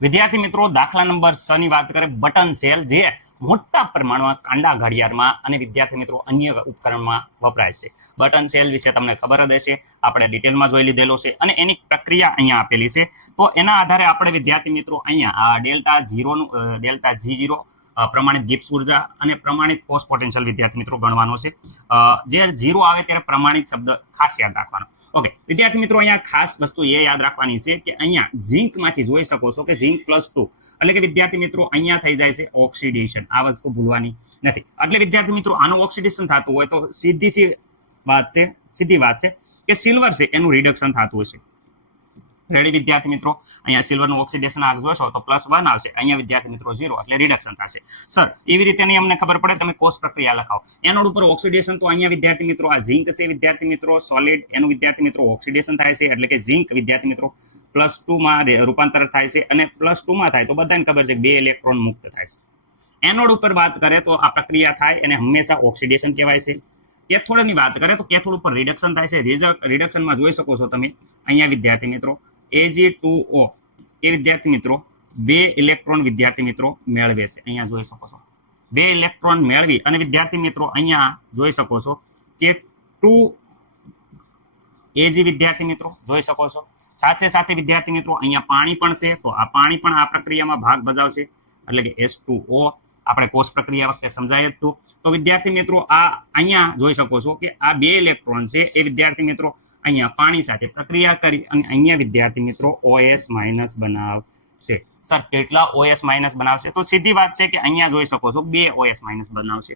વિદ્યાર્થી મિત્રો, દાખલા નંબર 6 ની વાત કરીએ. બટન સેલ જે મોટા પ્રમાણમાં કાંડા ઘડિયાળમાં અને વિદ્યાર્થી મિત્રો અન્ય ઉપકરણમાં વપરાય છે. બટન સેલ વિશે તમને ખબર જ હશે, આપણે ડિટેલમાં જોઈ લીધેલો છે અને એની પ્રક્રિયા અહીંયા આપેલી છે. તો એના આધારે આપણે વિદ્યાર્થી મિત્રો અહીંયા ડેલ્ટા G0 પ્રમાણિત ગિબ્સ ઉર્જા અને પ્રમાણિત કોષ પોટેન્શિયલ વિદ્યાર્થી મિત્રો ગણવાનો છે. જે 0 આવે ત્યારે પ્રમાણિત શબ્દ ખાસ યાદ રાખવાનો. ઓકે વિદ્યાર્થી મિત્રો, અહીંયા ખાસ વસ્તુ એ યાદ રાખવાની છે કે અહીંયા ઝીંકમાંથી જોઈ શકો છો કે ઝીંક +2 એટલે કે વિદ્યાર્થી મિત્રો અહીંયા થઈ જાય છે ઓક્સિડેશન. આ વસ્તુ ભૂલવાની નથી. એટલે વિદ્યાર્થી મિત્રો આનું ઓક્સિડેશન થતું હોય તો સીધી વાત છે કે સિલ્વર છે એનું રિડક્શન થતું હશે. રેડી વિદ્યાર્થી મિત્રો, અહીંયા સિલ્વરનું ઓક્સિડેશન આગ જોશો તો +1 આવશે, અહીંયા વિદ્યાર્થી મિત્રો 0 એટલે રિડક્શન થશે. સર એવી રીતે નહીં અમને ખબર પડે, તમે કોષ પ્રક્રિયા લખાવો. એનોડ ઉપર ઓક્સિડેશન તો અહીંયા વિદ્યાર્થી મિત્રો આ ઝીંક છે વિદ્યાર્થી મિત્રો સોલિડ, એનું વિદ્યાર્થી મિત્રો ઓક્સિડેશન થાય છે એટલે કે ઝીંક વિદ્યાર્થી મિત્રો +2 માં રૂપાંતર થાય છે અને +2 માં થાય તો બધાને ખબર છે 2 ઇલેક્ટ્રોન મુક્ત થાય છે. એનોડ ઉપર વાત કરે તો આ પ્રક્રિયા થાય એને હંમેશા ઓક્સિડેશન કહેવાય છે. કેથોડની વાત કરે તો કેથોડ ઉપર રિડક્શન થાય છે. રિડક્શનમાં જોઈ શકો છો તમે અહીંયા વિદ્યાર્થી મિત્રો Ag2O એ વિદ્યાર્થી મિત્રો 2 ઇલેક્ટ્રોન વિદ્યાર્થી મિત્રો મેળવે છે. અહીંયા જોઈ શકો છો 2 ઇલેક્ટ્રોન મેળવી અને વિદ્યાર્થી મિત્રો અહીંયા જોઈ શકો છો કે 2Ag વિદ્યાર્થી મિત્રો જોઈ શકો છો. સાથે સાથે વિદ્યાર્થી મિત્રો અહીંયા પાણી પણ છે, તો આ પાણી પણ આ પ્રક્રિયામાં ભાગ ભજવશે એટલે કે H2O. આપણે કોષ પ્રક્રિયા વખતે સમજાય જ તો વિદ્યાર્થી મિત્રો આ અહીંયા જોઈ શકો છો કે આ 2 ઇલેક્ટ્રોન છે એ વિદ્યાર્થી મિત્રો અહીંયા પાણી સાથે પ્રક્રિયા કરી અને અહીંયા વિદ્યાર્થી મિત્રો OS- બનાવશે. સર કેટલા OS- બનાવશે? તો સીધી વાત છે કે અહીંયા જોઈ શકો છો 2 OS- બનાવશે.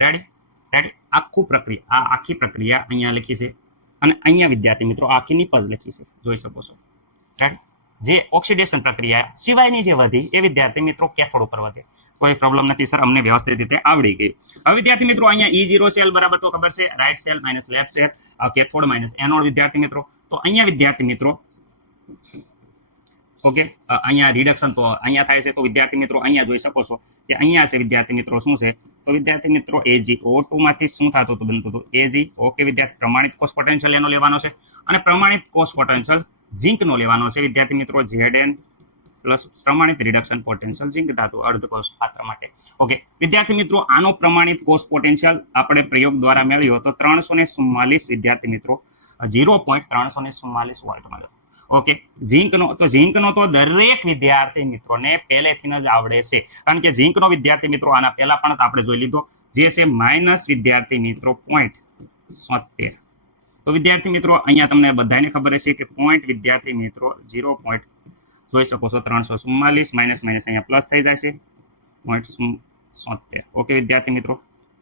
રેડી આખી પ્રક્રિયા અહીંયા લખી છે અને અહીંયા વિદ્યાર્થી મિત્રો આખી નિપજ લખી છે, જોઈ શકો છો. રેડી જે ઓક્સિડેશન પ્રક્રિયા સિવાયની જે વધી એ વિદ્યાર્થી મિત્રો કેથોડ ઉપર વધે. કોઈ પ્રોબ્લેમ નથી સર, અમને વ્યવસ્થિત રીતે આવડી ગયું. હવે વિદ્યાર્થી મિત્રો અહીંયા E0 સેલ બરાબર તો ખબર છે, right cell minus left cell, cathode minus anode વિદ્યાર્થી મિત્રો. તો અહીંયા વિદ્યાર્થી મિત્રો ઓકે અહીંયા રિડક્શન તો અહીંયા થાય છે તો વિદ્યાર્થી મિત્રો અહીંયા જોઈ શકો છો કે અહીંયા છે વિદ્યાર્થી મિત્રો શું છે તો વિદ્યાર્થી મિત્રો AgO2 માંથી શું થતું હતું? બનતું હતું Ag. ઓકે વિદ્યાર્થી પ્રમાણિત કોષ પોટેન્શિયલ એનો લેવાનો છે અને પ્રમાણિત કોષ પોટેન્શિયલ ઝિંકનો લેવાનો છે વિદ્યાર્થી મિત્રો Zn પ્લસ પ્રમાણિત રિડક્શન પોટેન્શિયલ ઝિંક ધાતુ અર્ધકોષ પાત્ર માટે. ઓકે વિદ્યાર્થી મિત્રો આનો પ્રમાણિત કોષ પોટેન્શિયલ આપણે પ્રયોગ દ્વારા મેળવ્યો તો 344 વિદ્યાર્થી મિત્રો 0.344 વોલ્ટ મળ્યો. ઓકે ઝિંકનો તો દરેક વિદ્યાર્થી મિત્રોને પહેલેથી જ આવડે છે, કારણ કે ઝિંકનો વિદ્યાર્થી મિત્રો આના પહેલા પણ આપણે જોઈ લીધો જે છે માઇનસ વિદ્યાર્થી મિત્રો 0.70. તો વિદ્યાર્થી મિત્રો અહીંયા તમને બધાને ખબર હશે કે પોઈન્ટ વિદ્યાર્થી મિત્રો 0. જોઈ શકો છો 344 માઇનસ અહીંયા પ્લસ થઈ જશે 0.70. ઓકે વિદ્યાર્થી મિત્રો,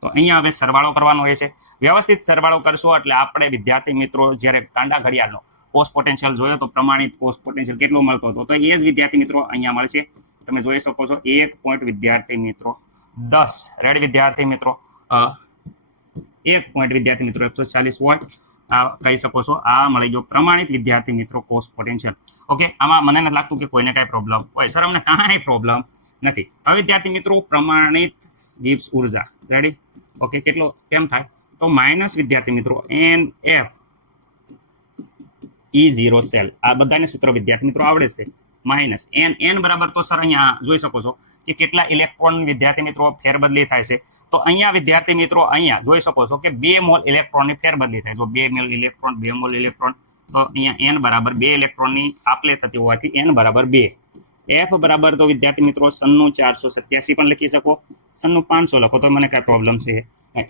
તો અહીંયા હવે સરવાળો કરવાનો હોય છે. વ્યવસ્થિત સરવાળો કરશો એટલે આપણે વિદ્યાર્થી મિત્રો જ્યારે કાંડા ઘડિયાળનો કોષ પોટેન્શિયલ જોયો તો પ્રમાણિત કોષ પોટેન્શિયલ કેટલો મળતો હતો તો એ જ વિદ્યાર્થી મિત્રો અહીંયા મળશે. તમે જોઈ શકો છો 1 પોઈન્ટ વિદ્યાર્થી મિત્રો 10. રેડી વિદ્યાર્થી મિત્રો 1 પોઈન્ટ વિદ્યાર્થી મિત્રો 140 વોલ્ટ આ કહી શકો છો. આ મળી ગયો પ્રમાણિત વિદ્યાર્થી મિત્રો કોષ પોટેન્શિયલ. ઓકે આમાં મને નથી લાગતું કે કોઈને કાંઈ પ્રોબ્લેમ હોય. સર અમને કાંઈ પ્રોબ્લેમ નથી. હવે વિદ્યાર્થી મિત્રો પ્રમાણિત ગિબ્સ ઉર્જા રેડી. ઓકે કેટલો કેમ થાય તો માઇનસ વિદ્યાર્થી મિત્રો NF E0 સેલ. આ બધાને સૂત્ર વિદ્યાર્થી મિત્રો આવડે છે. માઇનસ n બરાબર તો સર અહીંયા જોઈ શકો છો કે કેટલા ઇલેક્ટ્રોન વિદ્યાર્થી મિત્રો ફેરબદલી થાય છે. તો અહીંયા વિદ્યાર્થી મિત્રો અહીંયા જોઈ શકો છો કે 2 મોલ ઇલેક્ટ્રોનની ફેરબદલી થાય. જો 2 મોલ ઇલેક્ટ્રોન તો અહીંયા n બરાબર 2 ઇલેક્ટ્રોનની આપલે થતી હોવાથી n બરાબર 2. F બરાબર તો વિદ્યાર્થી મિત્રો 96487 પણ લખી શકો, 9500 લખો તો મને કાંઈ પ્રોબ્લેમ છે.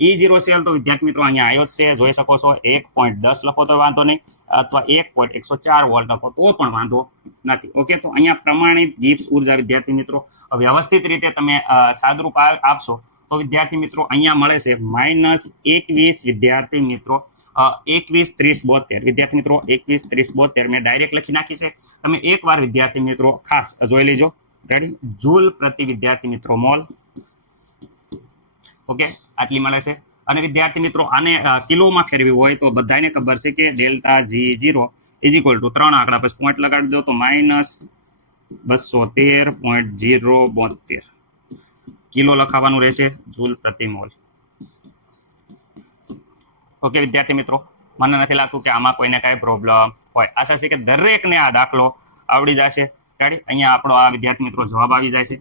E0 સેલ તો વિદ્યાર્થી મિત્રો અહીંયા આવ્યો જ છે, જોઈ શકો છો 1.10 લખો તો વાંધો નહીં અથવા 1.104 વોલ્ટ લખો તો પણ વાંધો નથી. ઓકે તો અહીંયા પ્રમાણિત ગિબ્સ ઉર્જા વિદ્યાર્થી મિત્રો વ્યવસ્થિત રીતે તમે સાદરૂપ આપશો તો વિદ્યાર્થી મિત્રો અહીંયા મળે છે -21 વિદ્યાર્થી મિત્રો 21 30 72 વિદ્યાર્થી મિત્રો 21 30 72 મેં ડાયરેક્ટ લખી નાખી છે. તમે એકવાર વિદ્યાર્થી મિત્રો ખાસ જોઈ લેજો. રેડી જૂલ પ્રતિ વિદ્યાર્થી મિત્રો મોલ. ઓકે આટલી મળે છે અને વિદ્યાર્થી મિત્રો આને કિલોમાં ફેરવી હોય તો બધાને ખબર છે કે ડેલ્ટા G0 = 3 આંકડા પછી પોઈન્ટ લગાડી દો તો -213.072 કિલો લખાવાનું રહેશે જૂલ પ્રતિ મોલ. ઓકે વિદ્યાર્થી મિત્રો મને નથી લાગતું કે આમાં કોઈને કાંઈ પ્રોબ્લેમ હોય. આશા છે કે દરેકને આ દાખલો આવડી જશે રેડી અહીંયા આપણો આ વિદ્યાર્થી મિત્રો જવાબ આવી જાય છે